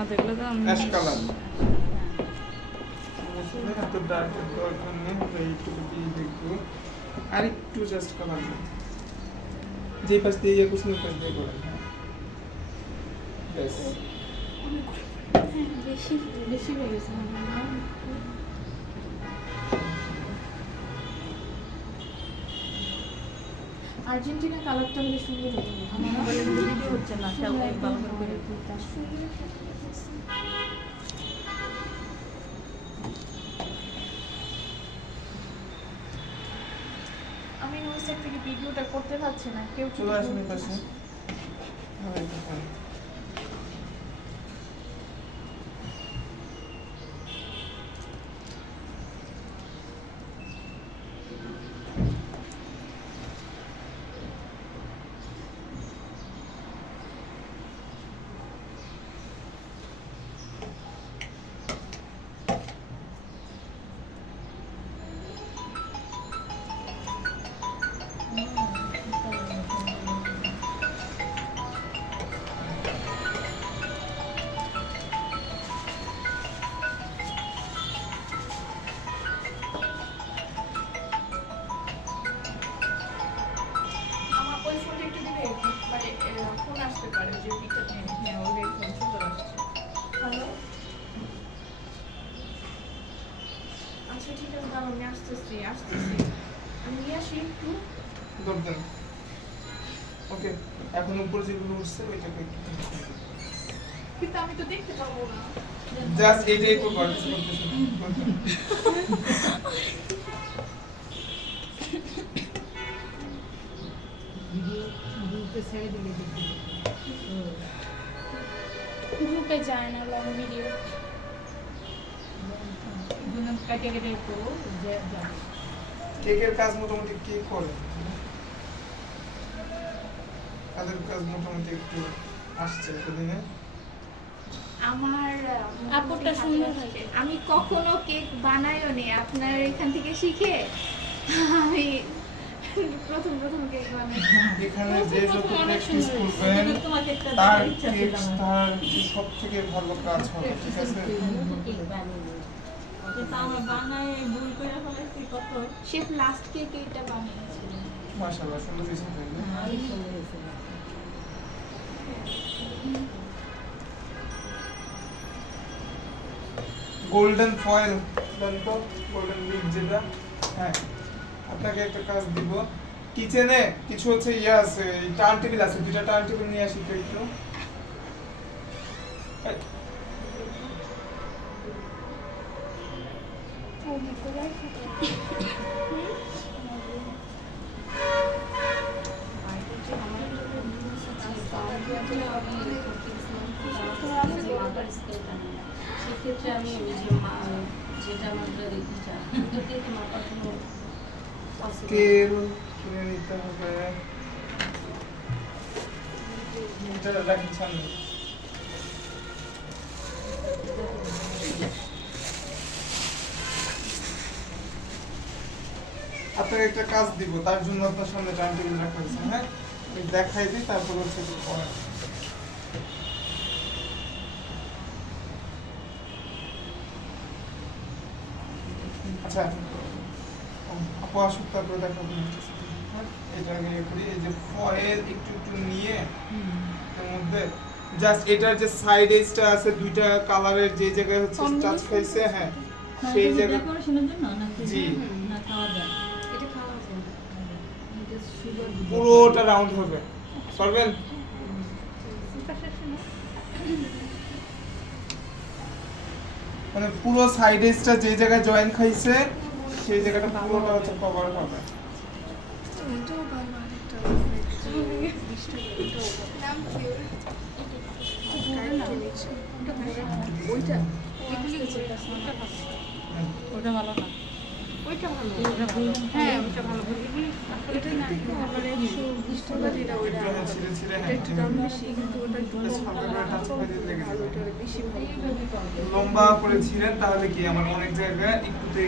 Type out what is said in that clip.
না তো এগুলো তো অ্যাশ কালার এত ডার্ক দরকার নেই এইটুকু দিয়ে দেখবো আর একটু জাস্ট কালার যে পাশ দিয়ে ইয়ে করছেন ওই পাশ দিয়ে করেন হ্যাঁ ব্যাস বেশি বেশি হয়ে গেছে আর্জেন্টিনা কালারটা হলে সুন্দর হতো আমার ভিডিও হচ্ছে না খেলতে ভালো করে আমি ওই সাইড থেকে ভিডিওটা করতে পারছি না কেউ চলে আসুন এই পাশে ওকে এখন উপরে যেগুলো উঠছে ওইটাকে কিন্তু আমি তো দেখতে পাবো না জাস্ট এইটাই করবো আর কিছু করতেছি গ্রুপে যায় না লং ভিডিও কেকের কাজ মোটামুটি কে করে তাদের কাজ মোটামুটি একটু আসছে এতদিনে আমার আপুটা সুন্দর হয়েছে আমি কখনো কেক বানাইও নি আপনার এখান থেকে শিখে আমি প্রথম কেক বানাই এখানে যে যত প্র্যাকটিস করবেন তার কেক তার সব থেকে ভালো কাজ হবে ঠিক আছে শেফ লাস্ট কেক এটা বানিয়েছিল মাশাআল্লাহ সুন্দর হয়েছে গোল্ডেন ফয়েল দেন তো গোল্ডেন লিড যেটা হ্যাঁ আপনাকে একটা কাজ দিব কিচেনে কিছু হচ্ছে ইয়ে আছে টার্ন টেবিল আছে দুইটা টার্ন টেবিল নিয়ে আসি তো একটু সেক্ষেত্রে আমি যেটা আমার দেখতে চাই ওটাতে মাপার জন্য স্কেল কিনে নিতে হবে এটা রাখি সামনে আপনাকে একটা কাজ দিব তার জন্য আপনার সামনে টাইম টেবিল রাখা হয়েছে হ্যাঁ দেখাই দিই তারপর হচ্ছে পড়া আচ্ছা আপু আসুক তারপরে দেখাবো এটা ইয়ে করি এই যে ফয়েল একটু একটু নিয়ে এর মধ্যে জাস্ট এটার যে সাইড এজটা আছে দুইটা কালারের যে জায়গায় হচ্ছে টাচ খাইছে হ্যাঁ সেই জায়গায় ডেকোরেশনের জন্য নাকি জি না খাওয়া যায় এটা খাওয়া যায় এটা সুগার পুরোটা রাউন্ড হবে পারবেন মানে পুরো সাইড এজটা যে জায়গায় জয়েন খাইছে সেই জায়গাটা পুরোটা হচ্ছে কভার হবে এটাও ভালো আরেকটা ওইটা ওটা ভালো না ওইটা ভালো হ্যাঁ ওটা ভালো এটা না আবার 120 টাকা যেটা ওইটা ছিঁড়ে ছিঁড়ে এটা হ্যাঁ একটু দাম বেশি কিন্তু ওটা একটু হালকা করে টাচ করে দিতে লেগে ভালো যাবে ওটা বেশি ভালো লম্বা করে ছিলেন তাহলে কি আমার অনেক জায়গায় একটুতে